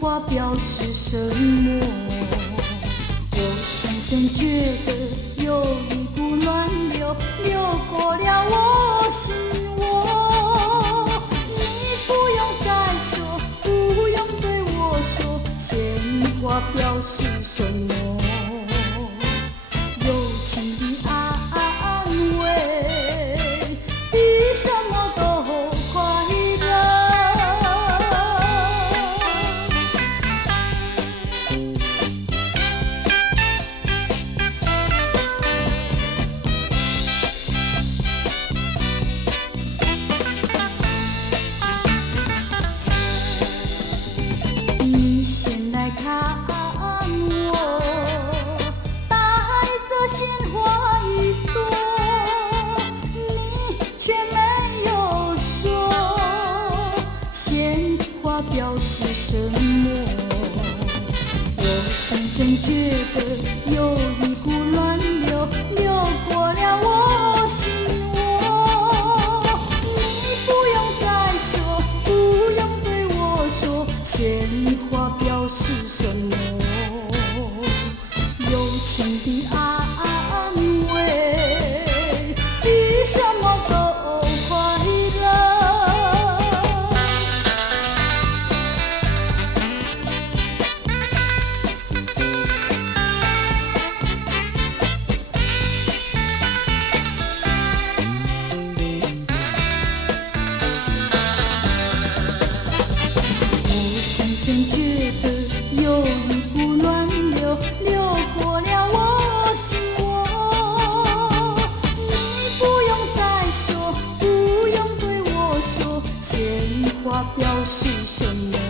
话表示什么？我深深觉得有一股暖流流过了我心窝。你不用再说，不用对我说闲话表示什么？友情的安慰比什么都快乐。你先来看我，带着鲜花一朵，你却没有说鲜花表示什么？我深深觉得有一股暖流流过了我心窝。你不用再说，不用对我说闲话表示什么？友情的安慰比什么都快乐。我深深觉得有一股暖流流过了我心窝。你不用再说，不用对我说闲话表示什么？